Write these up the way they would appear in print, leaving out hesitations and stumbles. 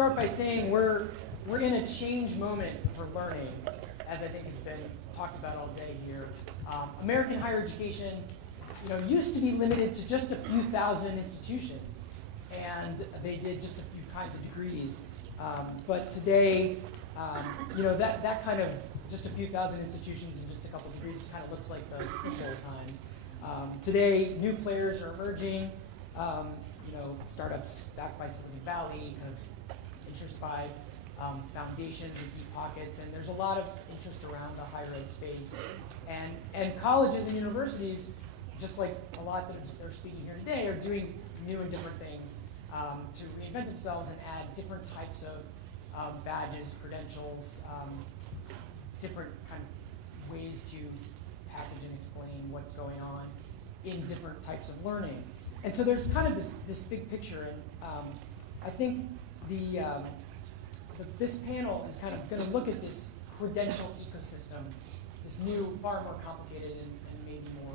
start by saying we're in a change moment for learning, as I think has been talked about all day here. American higher education, used to be limited to just a few thousand institutions, and they did just a few kinds of degrees. But today, that kind of just a few thousand institutions and just a couple degrees kind of looks like the simpler times. Today, new players are emerging. Startups backed by Silicon Valley, kind of interest by foundations and deep pockets, and there's a lot of interest around the higher ed space. And colleges and universities, just like a lot that are speaking here today, are doing new and different things to reinvent themselves and add different types of badges, credentials, different kind of ways to package and explain what's going on in different types of learning. And so there's kind of this big picture, and I think this panel is kind of going to look at this credential ecosystem, this new, far more complicated and maybe more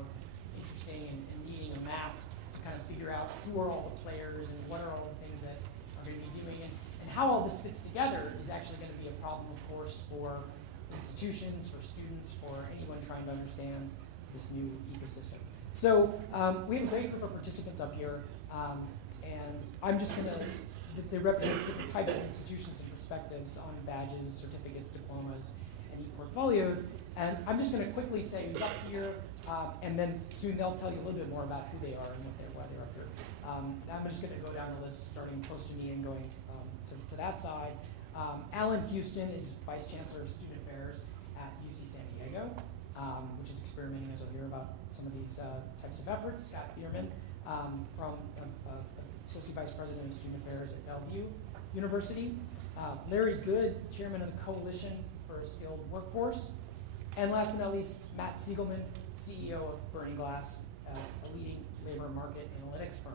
interesting and needing a map to kind of figure out who are all the players and what are all the things that are going to be doing, and how all this fits together is actually going to be a problem, of course, for institutions, for students, for anyone trying to understand this new ecosystem. So we have a great group of participants up here, and I'm just going to, they represent different types of institutions and perspectives on badges, certificates, diplomas, and e-portfolios. And I'm just going to quickly say who's up here, and then soon they'll tell you a little bit more about who they are and why they're up here. I'm just going to go down the list, starting close to me and going to that side. Alan Houston is Vice Chancellor of Student Affairs at UC San Diego, which is experimenting, as we'll hear about some of these types of efforts. Scott Bierman, from Associate Vice President of Student Affairs at Bellevue University. Larry Good, Chairman of the Coalition for a Skilled Workforce. And last but not least, Matt Siegelman, CEO of Burning Glass, a leading labor market analytics firm.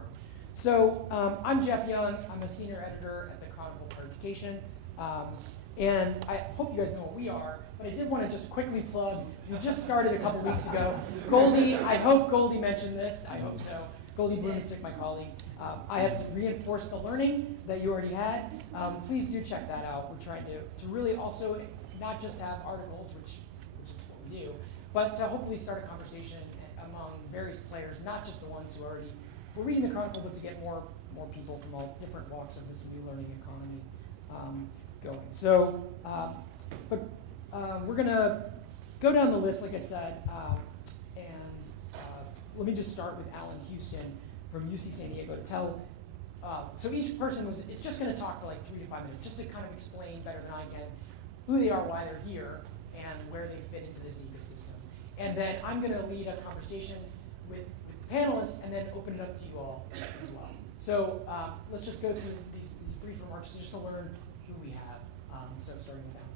So I'm Jeff Young. I'm a senior editor at the Chronicle for Education. And I hope you guys know what we are, but I did want to just quickly plug, we just started a couple weeks ago. Goldie, I hope Goldie mentioned this, I hope so. Goldie Blumenstick, my colleague. I have to reinforce the learning that you already had. Please do check that out. We're trying to really also not just have articles, which is what we do, but to hopefully start a conversation among various players, not just the ones who already were reading the Chronicle, but to get more people from all different walks of this new learning economy going. So, we're gonna go down the list, like I said, and let me just start with Alan Houston from UC San Diego to tell, so each person is just gonna talk for like 3 to 5 minutes, just to kind of explain better than I can who they are, why they're here, and where they fit into this ecosystem. And then I'm gonna lead a conversation with the panelists and then open it up to you all as well. So let's just go through these brief remarks just to learn who we have. So starting with Alan.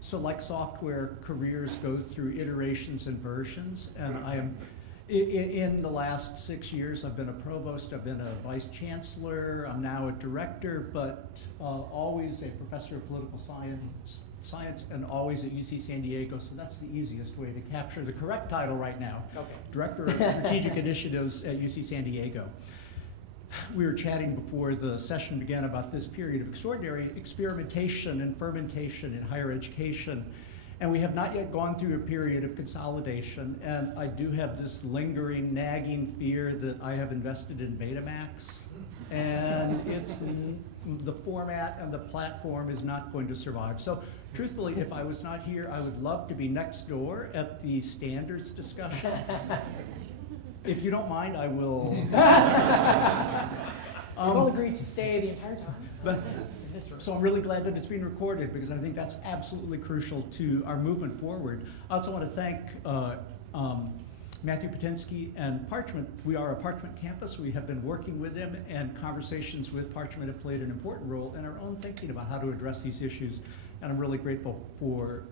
So like software, careers go through iterations and versions, and I am, in the last 6 years, I've been a provost, I've been a vice chancellor, I'm now a director, but always a professor of political science and always at UC San Diego, so that's the easiest way to capture the correct title right now. Okay. Director of Strategic Initiatives at UC San Diego. We were chatting before the session began about this period of extraordinary experimentation and fermentation in higher education, and we have not yet gone through a period of consolidation, and I do have this lingering, nagging fear that I have invested in Betamax, and the format and the platform is not going to survive. So truthfully, if I was not here, I would love to be next door at the standards discussion. If you don't mind, I will. We've all agreed to stay the entire time. But, so I'm really glad that it's being recorded because I think that's absolutely crucial to our movement forward. I also want to thank Matthew Patinsky and Parchment. We are a Parchment campus. We have been working with them, and conversations with Parchment have played an important role in our own thinking about how to address these issues. And I'm really grateful for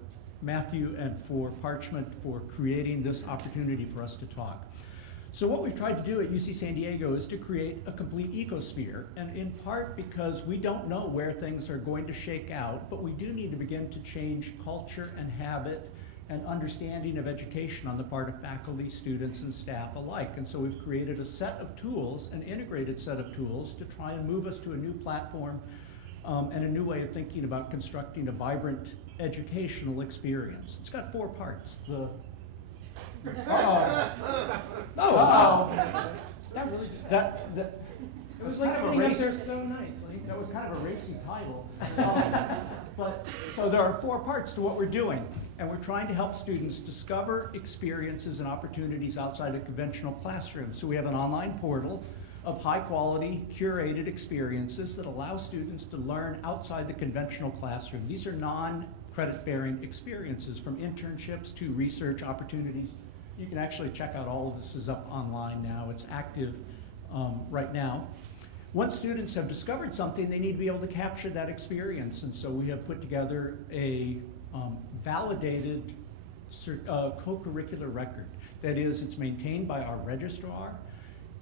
Matthew and for Parchment for creating this opportunity for us to talk. So what we've tried to do at UC San Diego is to create a complete ecosphere, and in part because we don't know where things are going to shake out, but we do need to begin to change culture and habit and understanding of education on the part of faculty, students, and staff alike. And so we've created a set of tools, an integrated set of tools, to try and move us to a new platform and a new way of thinking about constructing a vibrant educational experience. It's got 4 parts. That really just, That, it was like kind of a sitting up race. there so nicely. That was kind of a racy title. But, so there are 4 parts to what we're doing, and we're trying to help students discover experiences and opportunities outside a conventional classroom. So we have an online portal of high-quality, curated experiences that allow students to learn outside the conventional classroom. These are non-credit-bearing experiences, from internships to research opportunities. You can actually check out all of this is up online now. It's active right now. Once students have discovered something, they need to be able to capture that experience. And so we have put together a validated co-curricular record. That is, it's maintained by our registrar.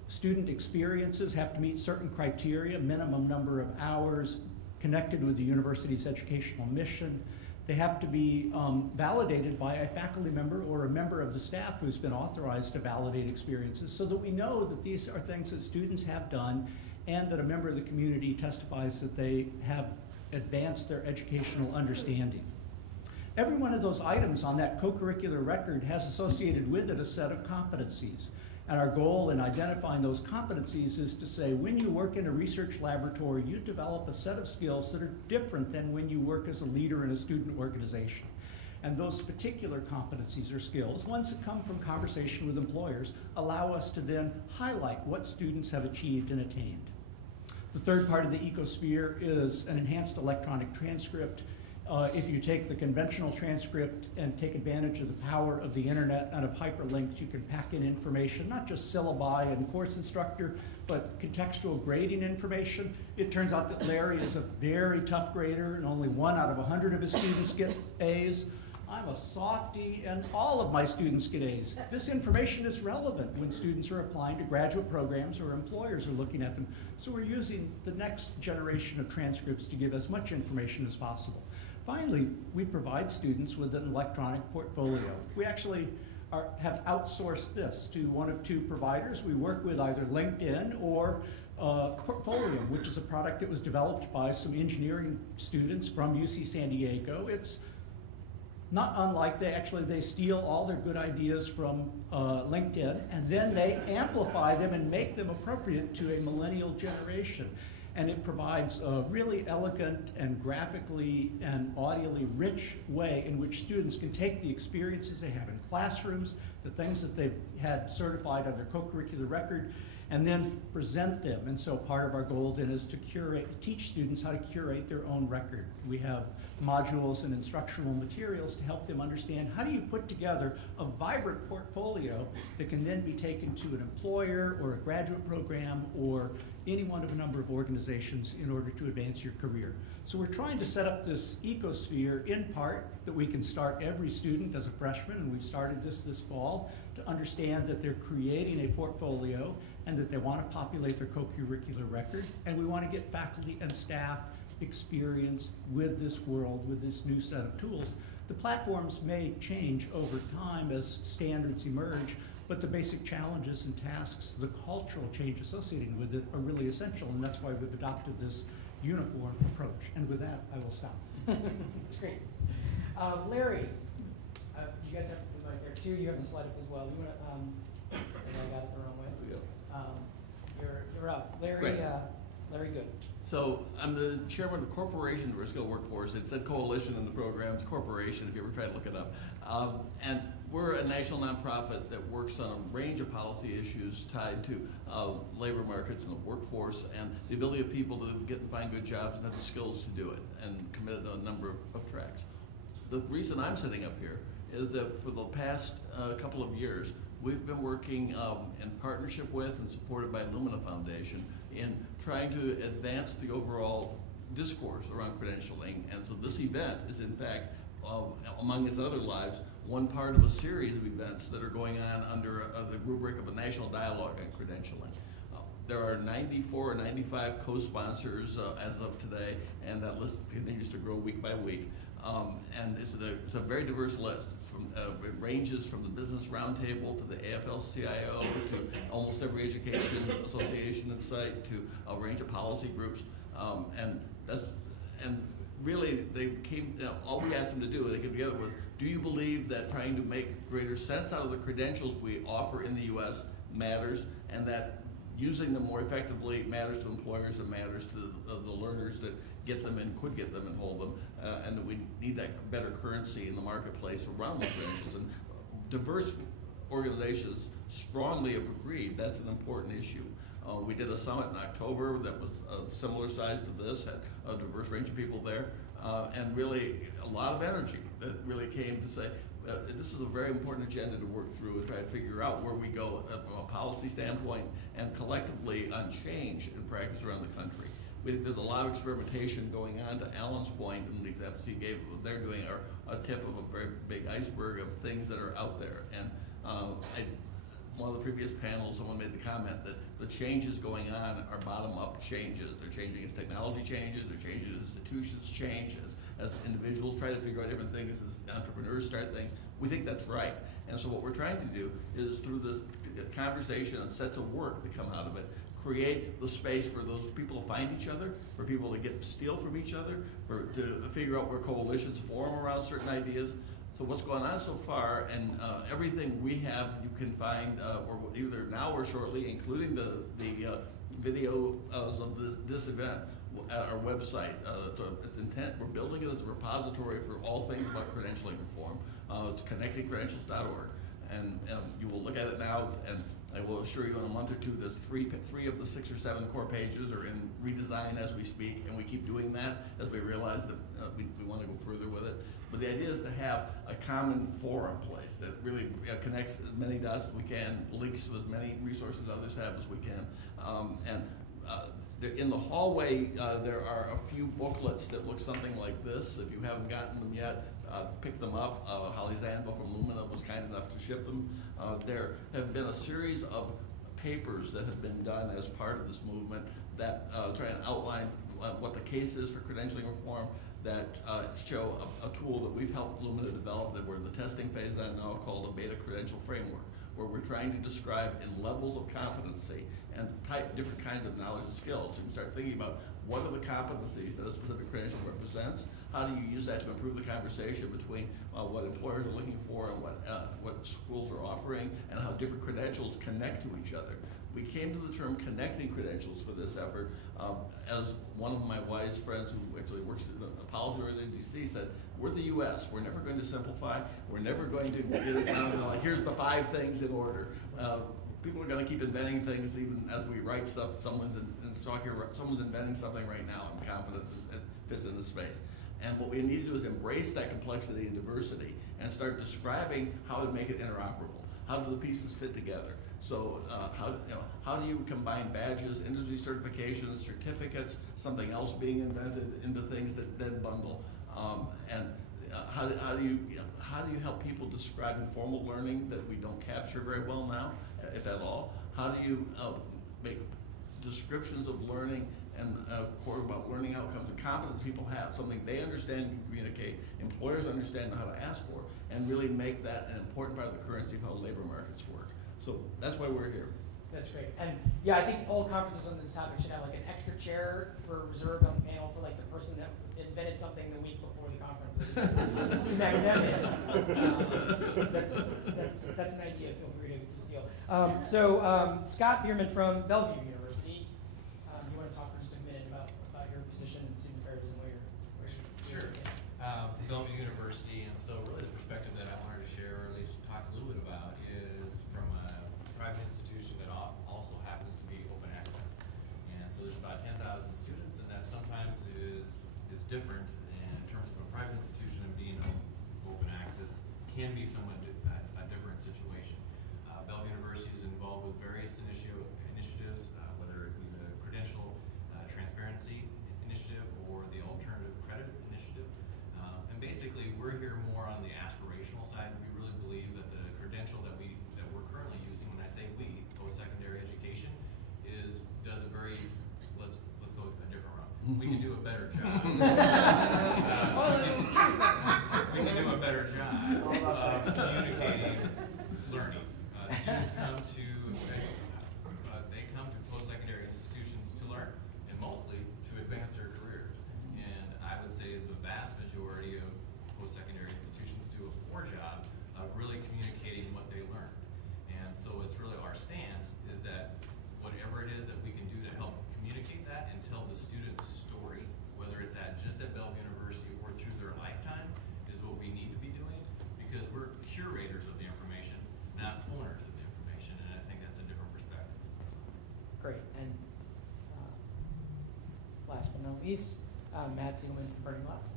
Student experiences have to meet certain criteria, minimum number of hours, connected with the university's educational mission. They have to be validated by a faculty member or a member of the staff who's been authorized to validate experiences, so that we know that these are things that students have done and that a member of the community testifies that they have advanced their educational understanding. Every one of those items on that co-curricular record has associated with it a set of competencies. And our goal in identifying those competencies is to say, when you work in a research laboratory, you develop a set of skills that are different than when you work as a leader in a student organization. And those particular competencies or skills, ones that come from conversation with employers, allow us to then highlight what students have achieved and attained. The third part of the ecosphere is an enhanced electronic transcript. If you take the conventional transcript and take advantage of the power of the internet and of hyperlinks, you can pack in information, not just syllabi and course instructor, but contextual grading information. It turns out that Larry is a very tough grader, and only 1 out of 100 of his students get A's. I'm a softie, and all of my students get A's. This information is relevant when students are applying to graduate programs or employers are looking at them. So we're using the next generation of transcripts to give as much information as possible. Finally, we provide students with an electronic portfolio. We actually have outsourced this to one of 2 providers. We work with either LinkedIn or Portfolium, which is a product that was developed by some engineering students from UC San Diego. It's not unlike, they steal all their good ideas from LinkedIn, and then they amplify them and make them appropriate to a millennial generation. And it provides a really elegant and graphically and audially rich way in which students can take the experiences they have in classrooms, the things that they've had certified on their co-curricular record, and then present them. And so part of our goal then is to teach students how to curate their own record. We have modules and instructional materials to help them understand, how do you put together a vibrant portfolio that can then be taken to an employer or a graduate program or any one of a number of organizations in order to advance your career. So we're trying to set up this ecosphere, in part that we can start every student as a freshman, and we've started this fall, to understand that they're creating a portfolio and that they want to populate their co-curricular record, and we want to get faculty and staff experience with this world, with this new set of tools. The platforms may change over time as standards emerge, but the basic challenges and tasks, the cultural change associated with it, are really essential, and that's why we've adopted this uniform approach. And with that, I will stop. That's great. Larry, you guys have the mic there too. You have the slide up as well. You want to? I got it the wrong way. You're up, Larry. Great. Larry Good. So I'm the chairman of the Corporation for Skilled Workforce. It said coalition in the program. It's corporation if you ever try to look it up. And we're a national nonprofit that works on a range of policy issues tied to labor markets and the workforce and the ability of people to get and find good jobs and have the skills to do it, and committed on a number of tracks. The reason I'm sitting up here is that for the past couple of years, we've been working in partnership with and supported by Lumina Foundation in trying to advance the overall discourse around credentialing. And so this event is, in fact, among its other lives, one part of a series of events that are going on under the rubric of a national dialogue on credentialing. There are 94 or 95 co-sponsors as of today, and that list continues to grow week by week. And it's a very diverse list. It's it ranges from the Business Roundtable to the AFL-CIO to almost every education association in sight to a range of policy groups. And really, they came. All we asked them to do, they came together was, do you believe that trying to make greater sense out of the credentials we offer in the U.S. matters, and that using them more effectively matters to employers and matters to the learners that get them and could get them and hold them, and that we need that better currency in the marketplace around the credentials. And diverse organizations strongly have agreed that's an important issue. We did a summit in October that was a similar size to this, had a diverse range of people there, and really a lot of energy that really came to say, this is a very important agenda to work through and try to figure out where we go from a policy standpoint and collectively on change in practice around the country. There's a lot of experimentation going on. To Alan's point, and the examples he gave, what they're doing are a tip of a very big iceberg of things that are out there. And one of the previous panels, someone made the comment that the changes going on are bottom-up changes. They're changing as technology changes, they're changing as institutions change, as individuals try to figure out different things, as entrepreneurs start things. We think that's right. And so what we're trying to do is, through this conversation and sets of work that come out of it, create the space for those people to find each other, for people to steal from each other, to figure out where coalitions form around certain ideas. So what's going on so far, and everything we have, you can find or either now or shortly, including the videos of this event at our website. Its intent, we're building it as a repository for all things about credentialing reform. It's connectingcredentials.org, and you will look at it now, and I will assure you in a month or two, there's three of the 6 or 7 core pages are in redesign as we speak, and we keep doing that as we realize that we want to go further with it. But the idea is to have a common forum place that really connects as many dots as we can, links to as many resources others have as we can. In the hallway, there are a few booklets that look something like this. If you haven't gotten them yet, pick them up. Holly Zanville from Lumina was kind enough to ship them. There have been a series of papers that have been done as part of this movement that try and outline what the case is for credentialing reform, that show a tool that we've helped Lumina develop that we're in the testing phase on now, called a beta credential framework, where we're trying to describe in levels of competency and different kinds of knowledge and skills. So you can start thinking about what are the competencies that a specific credential represents, how do you use that to improve the conversation between what employers are looking for and what schools are offering, and how different credentials connect to each other. We came to the term connecting credentials for this effort as one of my wise friends who actually works in the policy area in DC said, we're the US, we're never going to simplify, we're never going to get it down to like, here's the 5 things in order. People are going to keep inventing things even as we write stuff. Someone's inventing something right now. I'm confident it fits in this space. And what we need to do is embrace that complexity and diversity and start describing how to make it interoperable. How do the pieces fit together? So how do you combine badges, industry certifications, certificates, something else being invented into things that then bundle? How do you help people describe informal learning that we don't capture very well now, if at all? How do you make descriptions of learning and core about learning outcomes and competence people have, something they understand and communicate, employers understand how to ask for, and really make that an important part of the currency of how labor markets work. So that's why we're here. That's great. And yeah, I think all conferences on this topic should have like an extra chair reserved on the panel for like the person that invented something the week before the conference. That's an idea. Feel free to steal. Scott Bierman from Bellevue University. You want to talk for just a minute about your position in student affairs and where you're Sure. Bellevue University, and so really the perspective that I wanted to share, or at least talk a little bit about, is from a private institution that also happens to be open access. And so there's about 10,000 students, and that sometimes is different in terms of a private institution and being open access can be somewhat a different situation. Bellevue University is involved with various initiatives, whether it be the credential transparency initiative or the alternative credit initiative. And basically, we're here more on the aspirational side. We really believe that the credential that we're currently using, when I say we, post-secondary education, is we can do a better job. Well, I was curious about that. We can do a better job of communicating learning. Students come to post-secondary institutions to learn, and mostly to advance their careers. And I would say the vast majority of post-secondary institutions do a poor job of really communicating what they learn. And so it's really our stance is that whatever it is that we can do to help communicate that and tell the student's story, whether it's just at Bellevue University or through their lifetime, is what we need to be doing, because we're curators of the information, not owners of the information, and I think that's a different perspective. Great, and last but not least, Matt Siegelman from Burning Glass.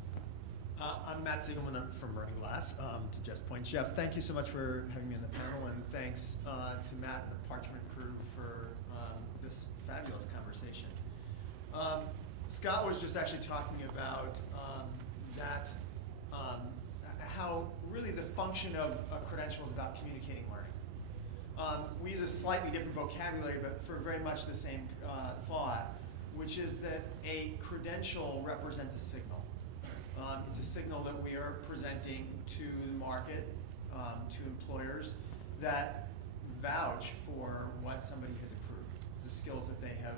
I'm Matt Siegelman from Burning Glass. To Jeff's point, Jeff, thank you so much for having me on the panel, and thanks to Matt and the Parchment crew for this fabulous conversation. Scott was just actually talking about how really the function of a credential is about communicating learning. We use a slightly different vocabulary, but for very much the same thought, which is that a credential represents a signal. It's a signal that we are presenting to the market, to employers, that vouch for what somebody has accrued, the skills that they have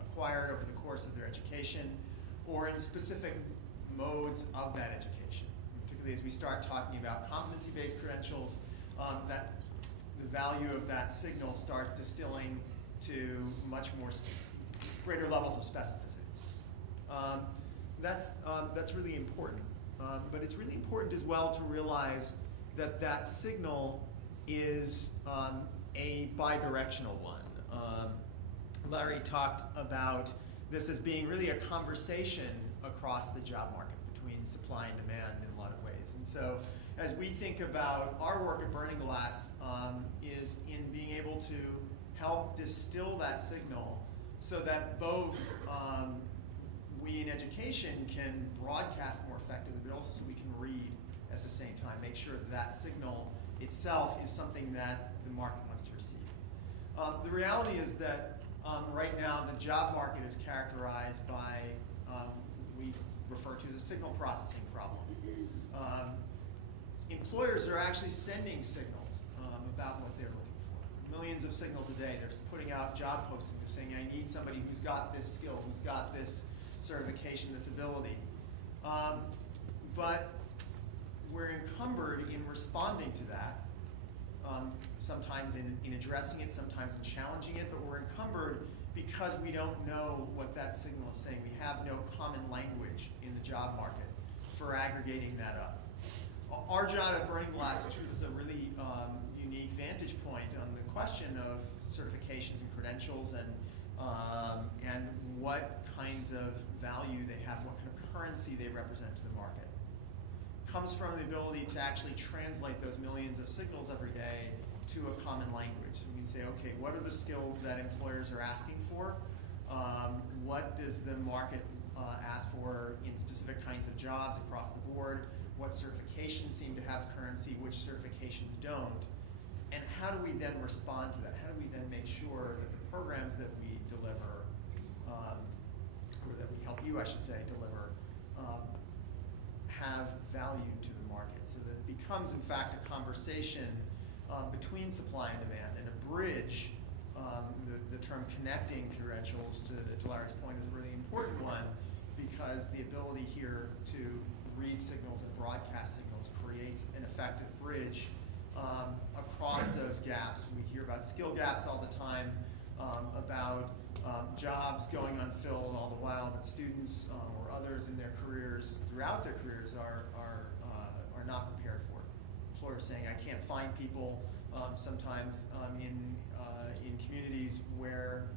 acquired over the course of their education, or in specific modes of that education. Particularly as we start talking about competency-based credentials, that the value of that signal starts distilling to much more greater levels of specificity. That's really important. But it's really important as well to realize that that signal is a bidirectional one. Larry talked about this as being really a conversation across the job market between supply and demand in a lot of ways. And so as we think about our work at Burning Glass, is in being able to help distill that signal so that both we in education can broadcast more effectively, but also so we can read at the same time, make sure that that signal itself is something that the market wants to receive. The reality is that right now the job market is characterized by we refer to as a signal processing problem. Employers are actually sending signals about what they're looking for. Millions of signals a day. They're putting out job postings. They're saying, I need somebody who's got this skill, who's got this certification, this ability. But we're encumbered in responding to that, sometimes in addressing it, sometimes in challenging it, but we're encumbered because we don't know what that signal is saying. We have no common language in the job market for aggregating that up. Our job at Burning Glass, which is a really unique vantage point on the question of certifications and credentials and what kinds of value they have, what kind of currency they represent to the market, comes from the ability to actually translate those millions of signals every day to a common language. So we can say, okay, what are the skills that employers are asking for? What does the market ask for in specific kinds of jobs across the board? What certifications seem to have currency, which certifications don't? And how do we then respond to that? How do we then make sure that the programs that we deliver, or that we help you, I should say, deliver, have value to the market, so that it becomes, in fact, a conversation between supply and demand, and a bridge. The term connecting credentials, to Larry's point, is a really important one, because the ability here to read signals and broadcast signals creates an effective bridge across those gaps. We hear about skill gaps all the time, about jobs going unfilled, all the while that students or others in their careers, throughout their careers, are not prepared for it. Employers saying, I can't find people, sometimes in communities where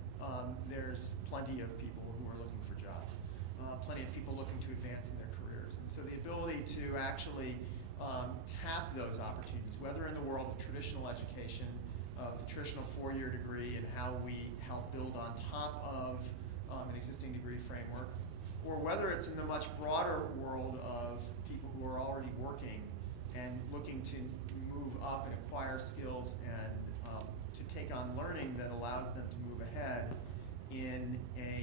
there's plenty of people who are looking for jobs, plenty of people looking to advance in their careers. And so the ability to actually tap those opportunities, whether in the world of traditional education, of a traditional four-year degree, and how we help build on top of an existing degree framework, or whether it's in the much broader world of people who are already working and looking to move up and acquire skills and to take on learning that allows them to move ahead in a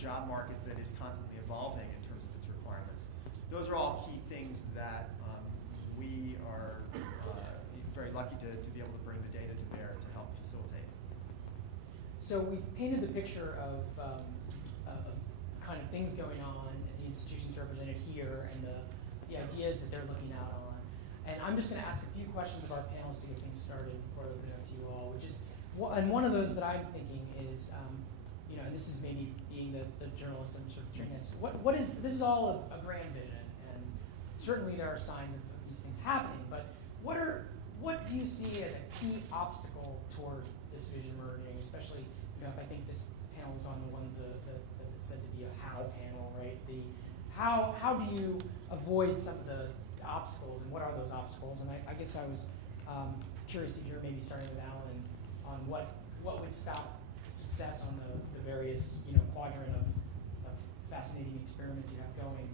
job market that is constantly evolving in terms of its requirements. Those are all key things that we are very lucky to be able to bring the data to bear to help facilitate. So we've painted the picture of kind of things going on at the institutions represented here and the ideas that they're looking out on. And I'm just going to ask a few questions of our panelists to get things started before I open it up to you all, which is, and one of those that I'm thinking is, you know, and this is maybe being the journalist I'm sort of treating this, what is, this is all a grand vision, and certainly there are signs of these things happening, but what do you see as a key obstacle toward this vision merging, especially, you know, if I think this panel was on the ones that said to be a how panel, right? How do you avoid some of the obstacles, and what are those obstacles? And I guess I was curious to hear, maybe starting with Alan, on what would stop success on the various, you know, quadrant of fascinating experiments you have going,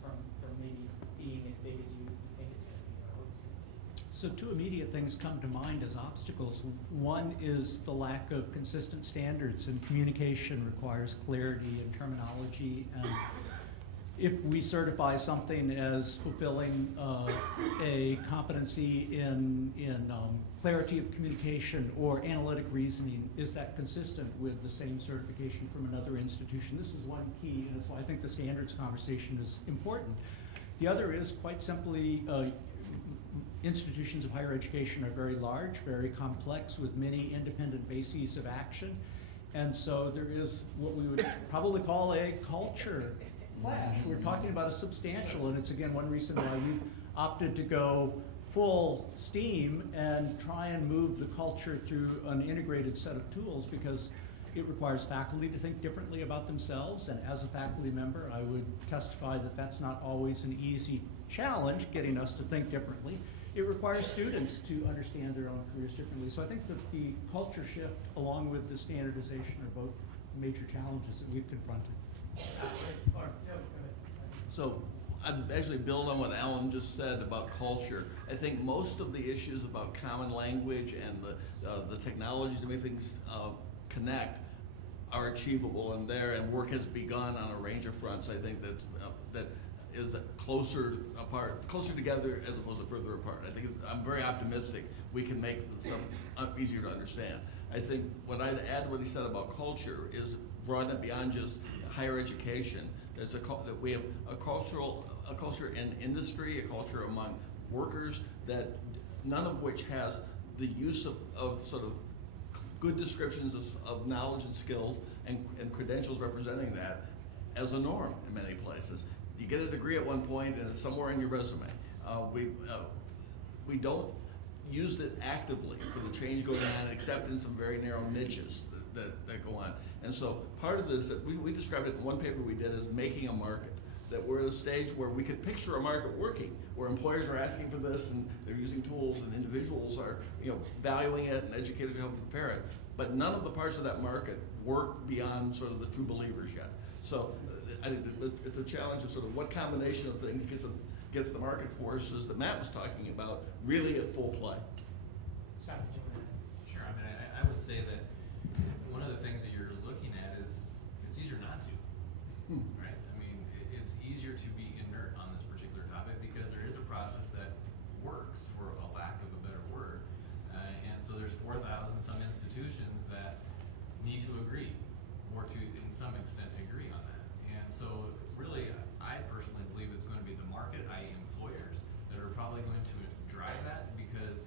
from maybe being as big as you think it's going to be or hope it's going to be. So two immediate things come to mind as obstacles. One is the lack of consistent standards, and communication requires clarity in terminology. And if we certify something as fulfilling a competency in clarity of communication or analytic reasoning, is that consistent with the same certification from another institution? This is one key, and so I think the standards conversation is important. The other is quite simply, institutions of higher education are very large, very complex, with many independent bases of action. And so there is what we would probably call a culture clash. We're talking about a substantial, and it's again one reason why you opted to go full steam and try and move the culture through an integrated set of tools, because it requires faculty to think differently about themselves. And as a faculty member, I would testify that that's not always an easy challenge, getting us to think differently. It requires students to understand their own careers differently. So I think that the culture shift, along with the standardization, are both major challenges that we've confronted. So I'd actually build on what Alan just said about culture. I think most of the issues about common language and the technologies to make things connect are achievable and there, and work has begun on a range of fronts. I think that is closer together as opposed to further apart. I think I'm very optimistic we can make some easier to understand. I think what I'd add to what he said about culture is broaden it beyond just higher education. There's that we have a culture in industry, a culture among workers, that none of which has the use of sort of good descriptions of knowledge and skills and credentials representing that as a norm in many places. You get a degree at one point and it's somewhere in your resume. We don't use it actively for the change going on, except in some very narrow niches that go on. And so part of this, that we described it in one paper we did as making a market. That we're at a stage where we could picture a market working, where employers are asking for this and they're using tools, and individuals are, you know, valuing it, and educators are helping prepare it. But none of the parts of that market work beyond sort of the true believers yet. So I think it's a challenge of sort of what combination of things gets the market forces that Matt was talking about really at full play. Scott, did you want to? Sure. I mean, I would say that one of the things that you're looking at is it's easier not to, right? I mean, it's easier to be inert on this particular topic because there is a process that works, for a lack of a better word. And so there's 4,000 some institutions that need to agree, or to, in some extent, agree on that. And so really, I personally believe it's going to be the market, i.e. employers, that are probably going to drive that, because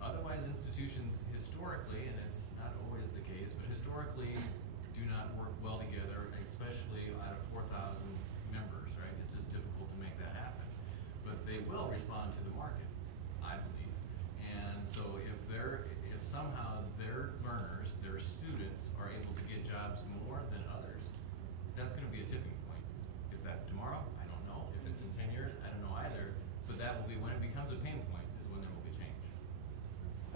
otherwise institutions historically, and it's not always the case, but historically do not work well together, especially out of 4,000 members, right? It's just difficult to make that happen. But they will respond to the market, I believe. And so if somehow their learners, their students, are able to get jobs more than others, that's going to be a tipping point. If that's tomorrow, I don't know. If it's in 10 years, I don't know either. But that will be when it becomes a pain point, is when there will be change.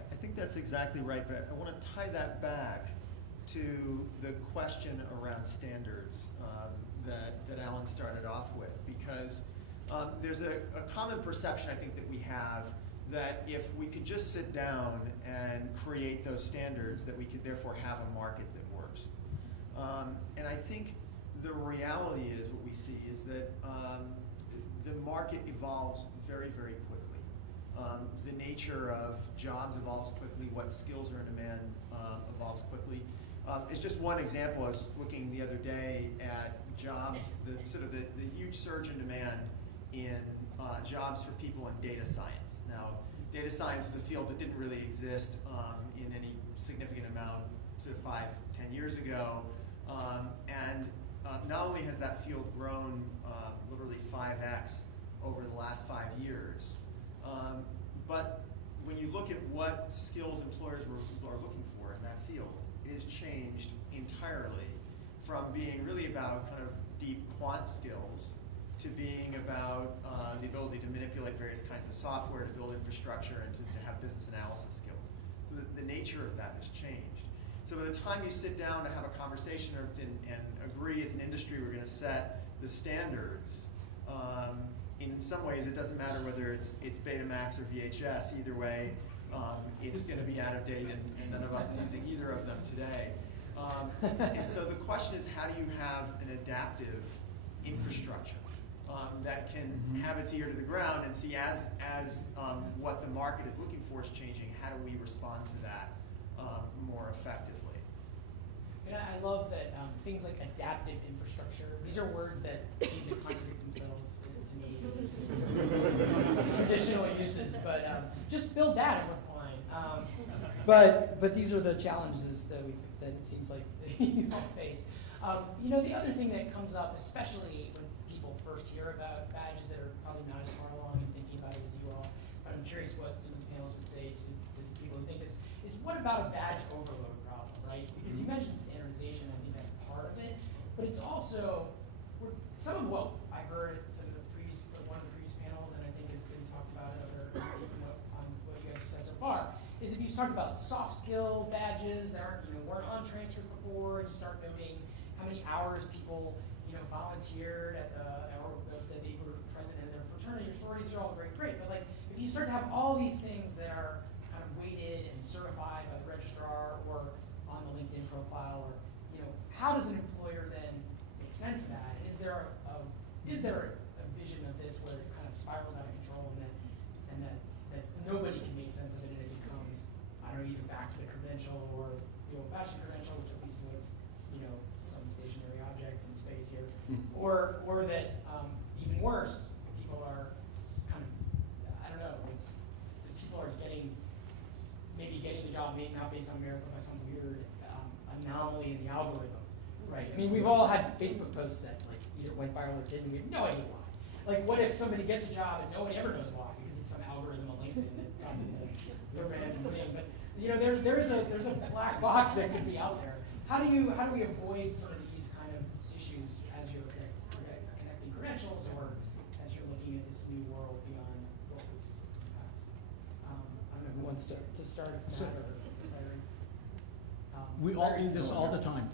I think that's exactly right, but I want to tie that back to the question around standards that Alan started off with, because there's a common perception, I think, that we have that if we could just sit down and create those standards, that we could therefore have a market that works. And I think the reality is, what we see is that the market evolves very, very quickly. The nature of jobs evolves quickly, what skills are in demand evolves quickly. It's just one example. I was looking the other day at jobs, the huge surge in demand in jobs for people in data science. Now, data science is a field that didn't really exist in any significant amount 5-10 years ago. And not only has that field grown literally 5x over the last 5 years, but when you look at what skills employers are looking for in that field, it has changed entirely from being really about kind of deep quant skills to being about the ability to manipulate various kinds of software, to build infrastructure, and to have business analysis skills. So the nature of that has changed. So by the time you sit down to have a conversation and agree as an industry we're going to set the standards, in some ways it doesn't matter whether it's Betamax or VHS. Either way, it's going to be out of date, and none of us is using either of them today. And so the question is, how do you have an adaptive infrastructure that can have its ear to the ground and see as what the market is looking for is changing, how do we respond to that more effectively? And I love that things like adaptive infrastructure, these are words that seem to contradict themselves to me. Traditional uses, but just build that and we're fine. But these are the challenges that it seems like you all face. The other thing that comes up, especially when people first hear about badges that are probably not as far along in thinking about it as you all, but I'm curious what some of the panelists would say to people who think this, is what about a badge overload problem, right? Because you mentioned standardization, I think that's part of it, but it's also, some of what I heard at one of the previous panels, and I think has been talked about on what you guys have said so far, is if you start about soft skill badges that weren't on transfer before, and you start noting how many hours people volunteered or that they were present in their fraternity or sorority, these are all great. But if you start to have all these things that are kind of weighted and certified by the registrar or on the LinkedIn profile, or how does an employer then make sense of that? Is there a vision of this where it kind of spirals out of control and that nobody can make sense of it and it becomes, either back to the credential or the old-fashioned credential, which at least was some stationary objects in space here, or that even worse, people are kind of, people are maybe getting the job not based on merit, but by some weird anomaly in the algorithm, right? I mean, we've all had Facebook posts that either went viral or didn't. We have no idea why. What if somebody gets a job and nobody ever knows why because it's some algorithm on LinkedIn that got the random thing? But there's a black box that could be out there. How do we avoid some of these kind of issues as you're connecting credentials or as you're looking at this new world beyond what was in the past? I don't know who wants to start with that or We all do this all the time.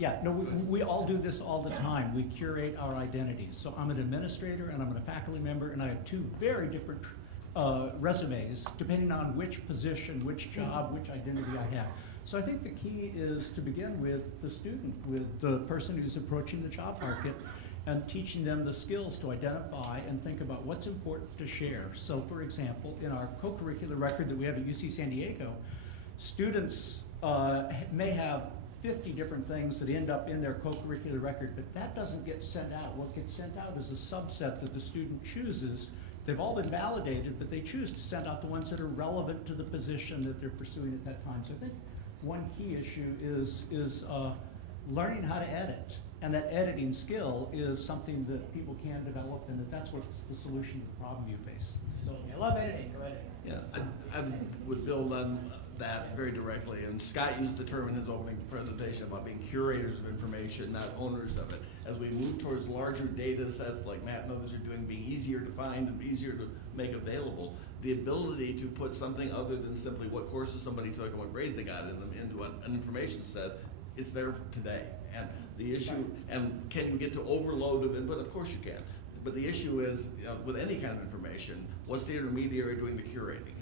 We all do this all the time. We curate our identities. So I'm an administrator and I'm a faculty member, and I have two very different resumes depending on which position, which job, which identity I have. So I think the key is to begin with the student, with the person who's approaching the job market, and teaching them the skills to identify and think about what's important to share. So for example, in our co-curricular record that we have at UC San Diego, students may have 50 different things that end up in their co-curricular record, but that doesn't get sent out. What gets sent out is a subset that the student chooses. They've all been validated, but they choose to send out the ones that are relevant to the position that they're pursuing at that time. So I think one key issue is learning how to edit. And that editing skill is something that people can develop, and that's what's the solution to the problem you face. So I love editing. Go ahead. Yeah, I would build on that very directly. And Scott used the term in his opening presentation about being curators of information, not owners of it. As we move towards larger data sets like Matt and others are doing, being easier to find and easier to make available, the ability to put something other than simply what courses somebody took and what grades they got in them into an information set is there today. And the issue, and can you get to overload of input? Of course you can. But the issue is, with any kind of information, what's the intermediary doing the curating?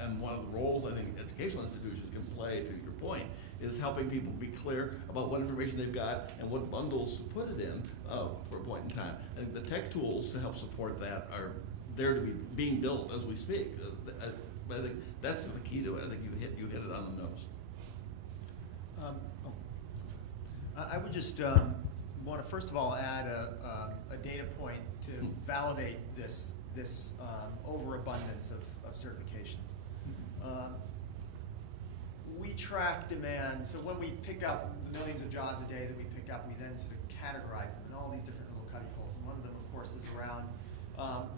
And one of the roles I think educational institutions can play, to your point, is helping people be clear about what information they've got and what bundles to put it in for a point in time. I think the tech tools to help support that are there to be being built as we speak. I think that's the key to it. I think you hit it on the nose. I would just want to first of all add a data point to validate this overabundance of certifications. We track demand, so when we pick up the millions of jobs a day that we pick up, we then sort of categorize them in all these different little cubby holes. And one of them, of course, is around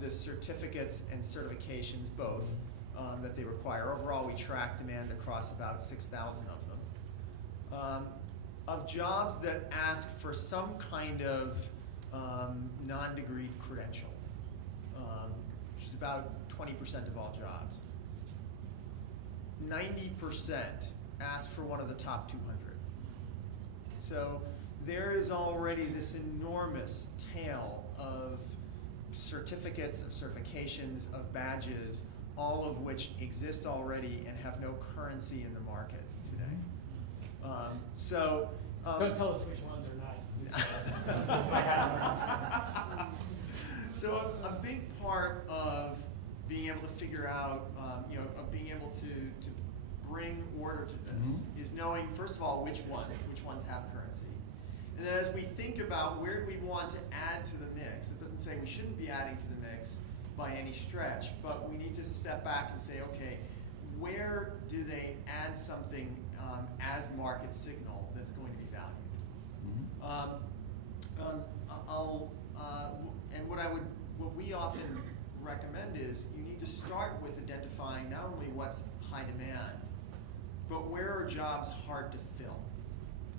the certificates and certifications both that they require. Overall, we track demand across about 6,000 of them. Of jobs that ask for some kind of non-degree credential, which is about 20% of all jobs. 90% ask for one of the top 200. So there is already this enormous tail of certificates, of certifications, of badges, all of which exist already and have no currency in the market today. Don't tell us which ones are not. So a big part of being able to figure out, of being able to bring order to this is knowing, first of all, which ones have currency. And then as we think about where do we want to add to the mix, it doesn't say we shouldn't be adding to the mix by any stretch, but we need to step back and say, okay, where do they add something as market signal that's going to be valued? What we often recommend is you need to start with identifying not only what's high demand, but where are jobs hard to fill?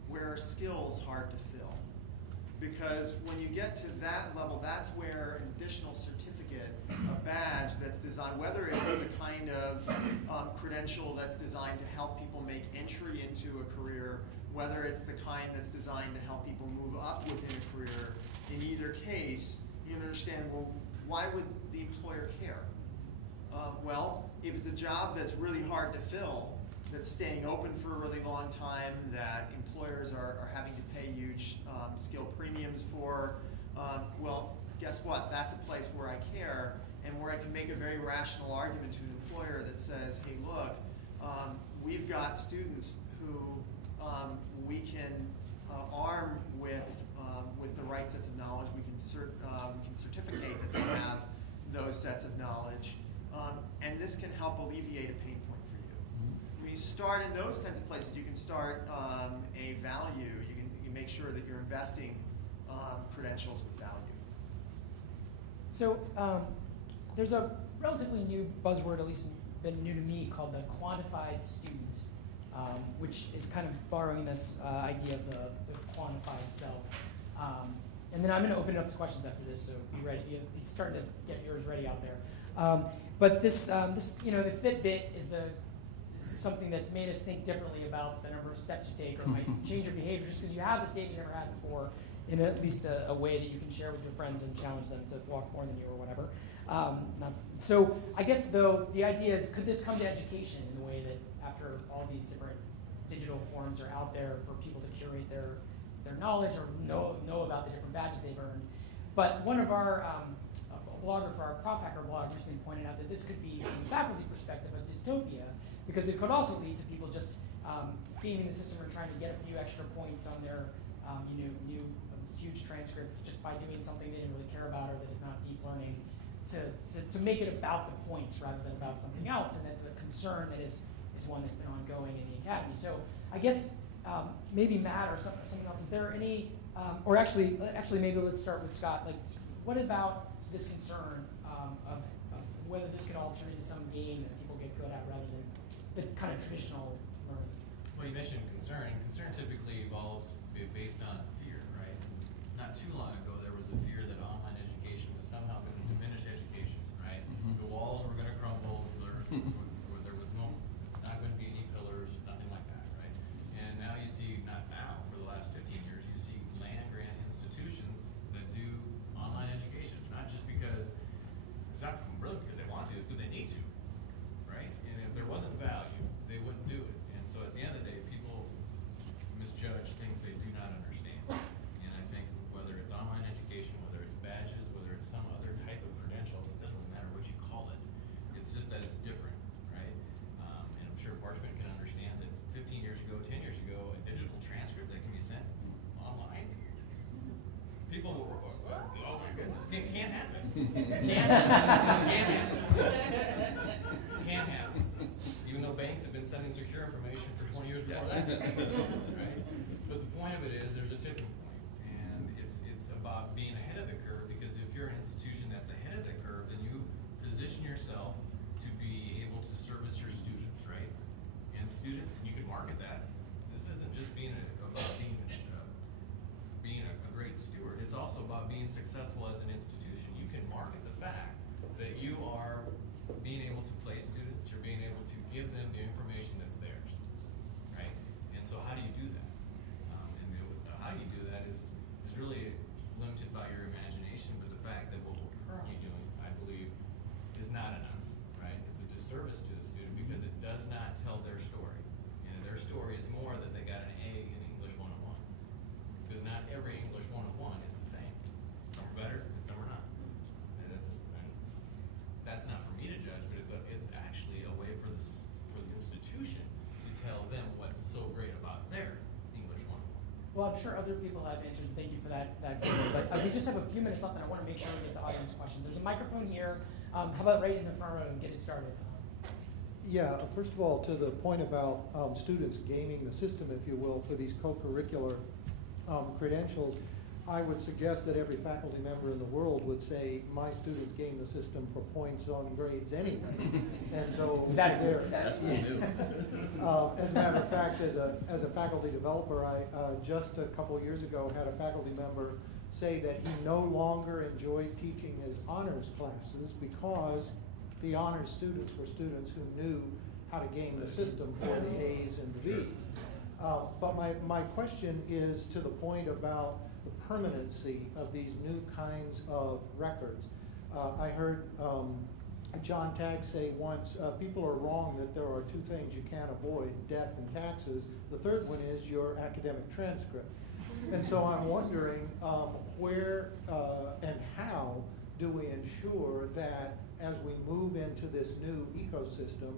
Where are skills hard to fill? Because when you get to that level, that's where an additional certificate, a badge that's designed, whether it's the kind of credential that's designed to help people make entry into a career, whether it's the kind that's designed to help people move up within a career, in either case, you understand, well, why would the employer care? Well, if it's a job that's really hard to fill, that's staying open for a really long time, that employers are having to pay huge skill premiums for, well, guess what? That's a place where I care and where I can make a very rational argument to an employer that says, hey, look, we've got students who we can arm with the right sets of knowledge. We can certificate that they have those sets of knowledge, and this can help alleviate a pain point for you. When you start in those kinds of places, you can start a value. You can make sure that you're investing credentials with value. So there's a relatively new buzzword, at least been new to me, called the quantified student, which is kind of borrowing this idea of the quantified self. And then I'm going to open it up to questions after this, so be ready. Be starting to get yours ready out there. But this, the Fitbit is something that's made us think differently about the number of steps you take, or might change your behavior just because you have this data you never had before, in at least a way that you can share with your friends and challenge them to walk more than you or whatever. So I guess, though, the idea is, could this come to education in the way that after all these different digital forms are out there for people to curate their knowledge or know about the different badges they've earned? But one of our, a blogger for our Prof Hacker blog recently pointed out that this could be, from the faculty perspective, a dystopia, because it could also lead to people just gaming the system or trying to get a few extra points on their new huge transcript just by doing something they didn't really care about or that is not deep learning, to make it about the points rather than about something else, and that's a concern that is one that's been ongoing in the academy. So I guess maybe Matt or something else, is there any, or actually maybe let's start with Scott. Like, what about this concern of whether this could alter into some game that people get good at rather than the kind of traditional learning? Well, you mentioned concern. Concern typically evolves based on fear, right? Not too long ago, there was a fear that online education was somehow going to diminish education, right? The walls were going to crumble, there was not going to be any pillars, nothing like that, right? And now you see, not now, for the last 15 years, you see land-grant institutions that do online education, not just because, it's not really because they want to, it's because they need to, right? And if there wasn't value, they wouldn't do it. And so at the end of the day, people Can happen. Even though banks have been sending secure information for 20 years before that. Right? But the point of it is there's a tipping point, and it's about being ahead of the curve, because if you're an institution that's ahead of the curve, then you position yourself to be able to service your students, right? And students, you can market that. This isn't just about being a great steward. It's also about being successful as an institution. You can market the fact that you are being able to place students, you're being able to give them the information that's theirs, right? And so how do you do that? How you do that is really limited by your imagination, but the fact that what we're currently doing, I believe, is not enough, right? It's a disservice to the student because it does not tell their story. And their story is more that they got an A in English 101. Because not every English 101 is the same. Some are better and some are not. And that's not for me to judge, but it's actually a way for the institution to tell them what's so great about their English 101. Well, I'm sure other people have answers, and thank you for that. But we just have a few minutes left, and I want to make sure we get to audience questions. There's a microphone here. How about right in the front row and get it started? Yeah, first of all, to the point about students gaming the system, if you will, for these co-curricular credentials, I would suggest that every faculty member in the world would say, my students game the system for points on grades anyway. And so Is that a they're- good sense? That's what we do. as a matter of fact, as a faculty developer, I just a couple of years ago had a faculty member say that he no longer enjoyed teaching his honors classes because the honors students were students who knew how to game the system for the A's and the B's. But my question is to the point about the permanency of these new kinds of records. I heard John Tagg say once, people are wrong that there are two things you can't avoid, death and taxes. The third one is your academic transcript. And so I'm wondering where and how do we ensure that as we move into this new ecosystem,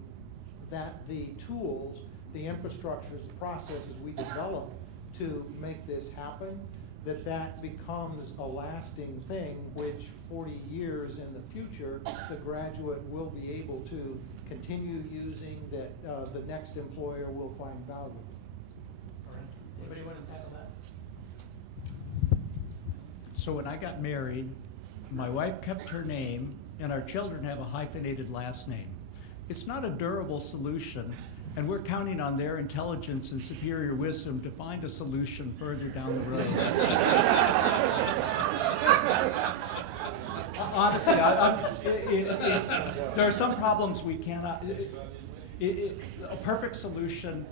that the tools, the infrastructures, the processes we develop to make this happen, that becomes a lasting thing, which 40 years in the future, the graduate will be able to continue using, that the next employer will find valuable. All right. Anybody want to tackle that? So when I got married, my wife kept her name, and our children have a hyphenated last name. It's not a durable solution, and we're counting on their intelligence and superior wisdom to find a solution further down the road. Honestly, there are some problems we cannot, a perfect solution,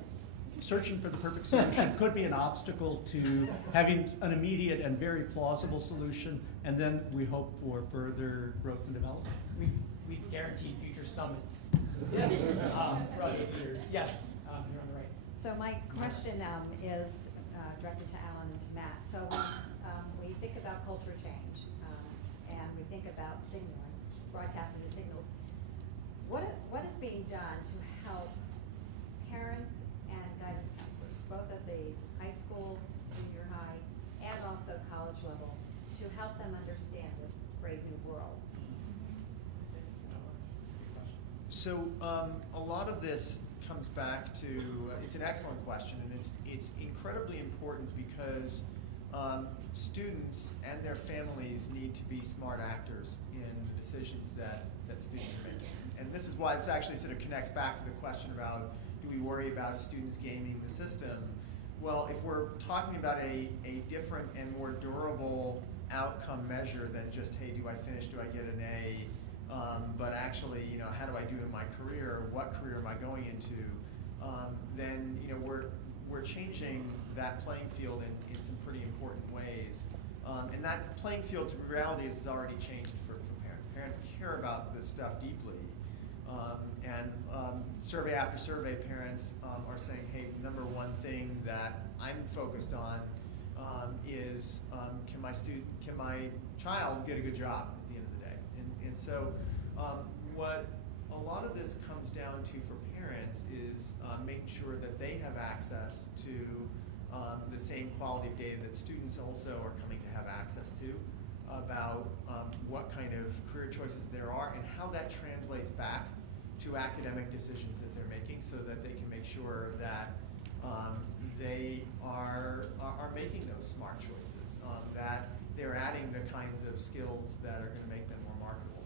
searching for the perfect solution could be an obstacle to having an immediate and very plausible solution, and then we hope for further growth and development. We've guaranteed future summits. Yes. For other leaders. Yes, you're on the right. So my question is directed to Alan and to Matt. So we think about culture change, and we think about signaling, broadcasting the signals. What is being done to help parents and guidance counselors, both at the high school, junior high, and also college level, to help them understand this brave new world? So a lot of this comes back to, it's an excellent question, and it's incredibly important because students and their families need to be smart actors in the decisions that students are making. And this is why this actually sort of connects back to the question about, do we worry about students gaming the system? Well, if we're talking about a different and more durable outcome measure than just, hey, do I finish, do I get an A? But actually, how do I do in my career? What career am I going into? Then, we're changing that playing field in some pretty important ways. And that playing field, to reality, is already changed for parents. Parents care about this stuff deeply. Survey after survey, parents are saying, hey, number one thing that I'm focused on is can my child get a good job at the end of the day? And so what a lot of this comes down to for parents is making sure that they have access to the same quality of data that students also are coming to have access to. about what kind of career choices there are and how that translates back to academic decisions that they're making, so that they can make sure that they are making those smart choices, that they're adding the kinds of skills that are going to make them more marketable.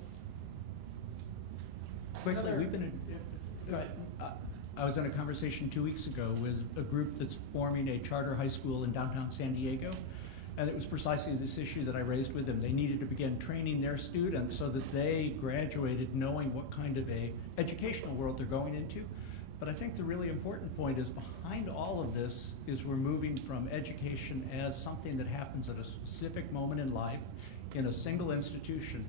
Quickly, Another- we've been, Go ahead. I was in a conversation 2 weeks ago with a group that's forming a charter high school in downtown San Diego. And it was precisely this issue that I raised with them. They needed to begin training their students so that they graduated knowing what kind of a educational world they're going into. But I think the really important point is behind all of this is we're moving from education as something that happens at a specific moment in life in a single institution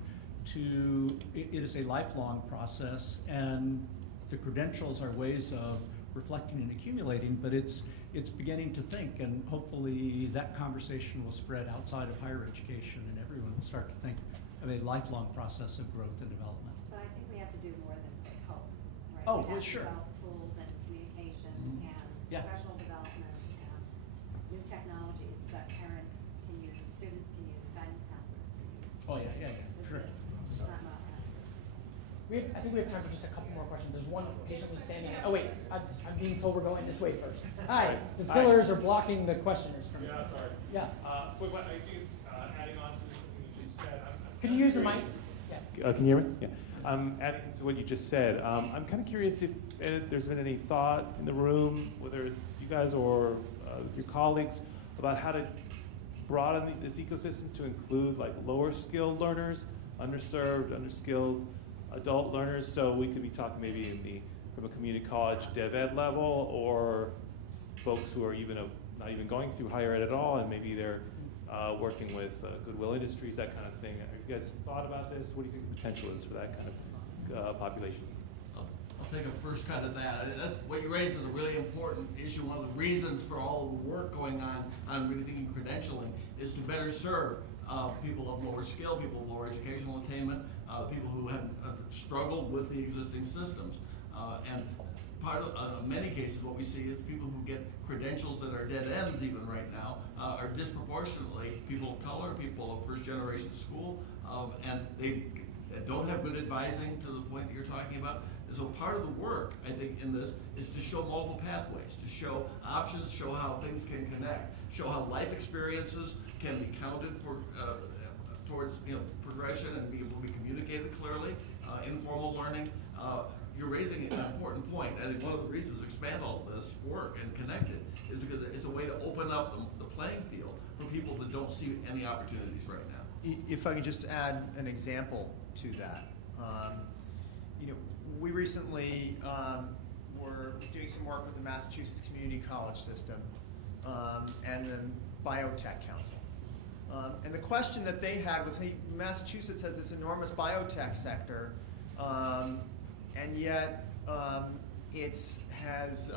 to, it is a lifelong process, and the credentials are ways of reflecting and accumulating, but it's beginning to think, and hopefully that conversation will spread outside of higher education and everyone will start to think of a lifelong process of growth and development. So I think we have to do more than say hope, right? Oh, We well, have to sure. develop tools and communication Mhm. and Yeah. professional development and new technologies that parents can use, students can use, guidance counselors can use. Oh, yeah, sure. It's not that. I think we have time for just a couple more questions. There's one patiently standing. Oh wait, I'm being told we're going this way first. Hi, the Hi. pillars are blocking the questioners from. Yeah, sorry. Yeah. Quick one, I think it's adding on to something you just said. Could you use the mic? Yeah. Can you hear me? Yeah. Adding to what you just said, I'm kind of curious if there's been any thought in the room, whether it's you guys or your colleagues, about how to broaden this ecosystem to include like lower skilled learners, underserved, underskilled adult learners. So we could be talking maybe from a community college dev ed level, or folks who are not even going through higher ed at all, and maybe they're working with Goodwill Industries, that kind of thing. Have you guys thought about this? What do you think the potential is for that kind of population? I'll take a first cut at that. What you raised is a really important issue. One of the reasons for all of the work going on really thinking credentialing is to better serve people of lower skill, people of lower educational attainment, people who have struggled with the existing systems. And part of, many cases, what we see is people who get credentials that are dead ends even right now are disproportionately people of color, people of first generation school, and they don't have good advising to the point that you're talking about. So part of the work, I think, in this is to show multiple pathways, to show options, show how things can connect, show how life experiences can be counted for towards progression and be able to be communicated clearly, informal learning. You're raising an important point. I think one of the reasons to expand all of this work and connect it is because it's a way to open up the playing field for people that don't see any opportunities right now. If I could just add an example to that. We recently were doing some work with the Massachusetts Community College System and the Biotech Council. And the question that they had was, hey, Massachusetts has this enormous biotech sector, and yet it has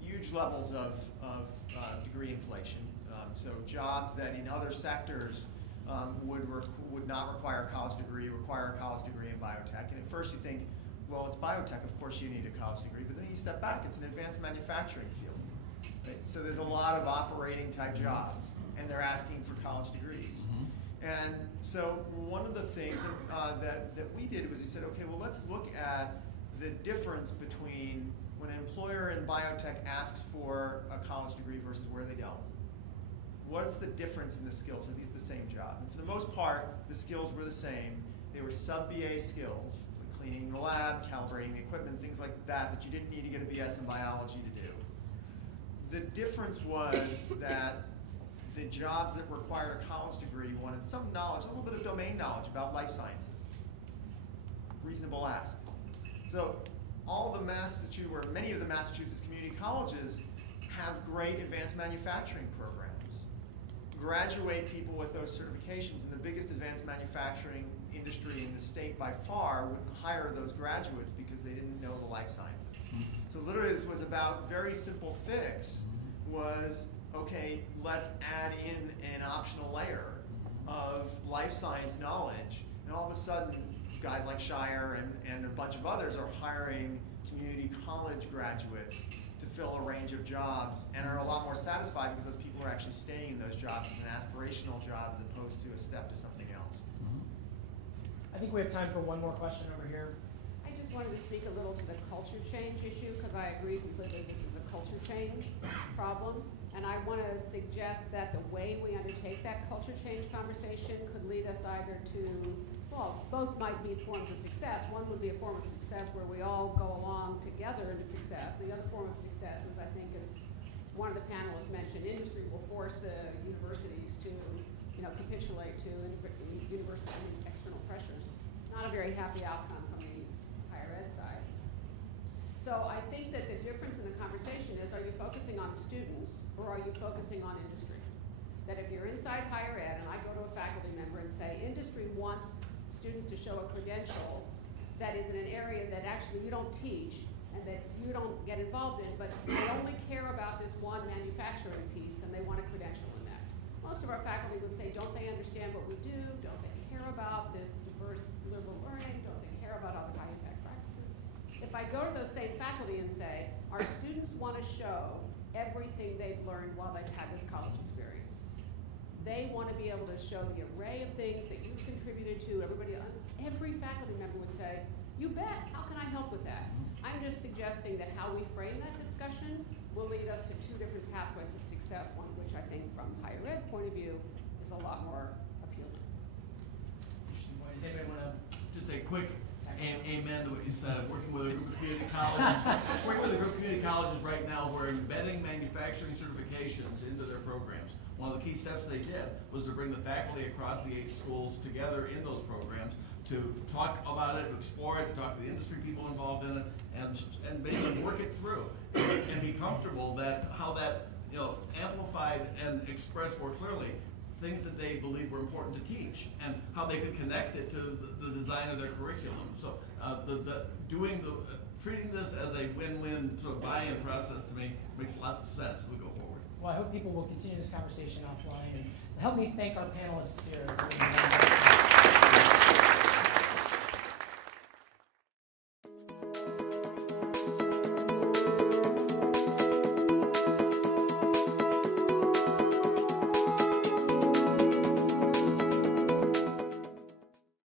huge levels of degree inflation. So jobs that in other sectors would not require a college degree, require a college degree in biotech. And at first you think, well, it's biotech, of course you need a college degree, but then you step back, it's an advanced manufacturing field. Right? So there's a lot of operating type jobs, and they're asking for college degrees. And so one of the things that we did was we said, okay, well, let's look at the difference between when an employer in biotech asks for a college degree versus where they don't. What's the difference in the skills? Are these the same job? And for the most part, the skills were the same. They were sub-BA skills, like cleaning the lab, calibrating the equipment, things like that you didn't need to get a BS in biology to do. The difference was that the jobs that required a college degree wanted some knowledge, a little bit of domain knowledge about life sciences. Reasonable ask. So many of the Massachusetts community colleges have great advanced manufacturing programs. Graduate people with those certifications, and the biggest advanced manufacturing industry in the state by far wouldn't hire those graduates because they didn't know the life sciences. So literally this was about very simple fix was, okay, let's add in an optional layer of life science knowledge, and all of a sudden guys like Shire and a bunch of others are hiring community college graduates to fill a range of jobs and are a lot more satisfied because those people are actually staying in those jobs as an aspirational job as opposed to a step to something else. I think we have time for one more question over here. I just wanted to speak a little to the culture change issue, because I agree completely this is a culture change problem. And I want to suggest that the way we undertake that culture change conversation could lead us either to, well, both might be forms of success. One would be a form of success where we all go along together into success. The other form of success is, I think, as one of the panelists mentioned, industry will force the universities to, capitulate to university external pressures. Not a very happy outcome from the higher ed side. So I think that the difference in the conversation is, are you focusing on students or are you focusing on industry? That if you're inside higher ed and I go to a faculty member and say, industry wants students to show a credential that is in an area that actually you don't teach and that you don't get involved in, but they only care about this one manufacturing piece and they want a credential in that. Most of our faculty would say, don't they understand what we do? Don't they care about this diverse liberal learning? Don't they care about other high impact practices? If I go to those same faculty and say, our students want to show everything they've learned while they've had this college experience. They want to be able to show the array of things that you've contributed to. Every faculty member would say, you bet, how can I help with that? I'm just suggesting that how we frame that discussion will lead us to two different pathways of success, one of which I think from higher ed point of view is a lot more appealing. Does anybody want to? Just a quick amen to what you said. Working with a group of community colleges, right now, we're embedding manufacturing certifications into their programs. One of the key steps they did was to bring the faculty across the 8 schools together in those programs to talk about it, to explore it, to talk to the industry people involved in it, and basically work it through and be comfortable that how that amplified and expressed more clearly things that they believed were important to teach and how they could connect it to the design of their curriculum. So treating this as a win-win sort of buy-in process to me makes lots of sense as we go forward. Well, I hope people will continue this conversation offline, and help me thank our panelists here.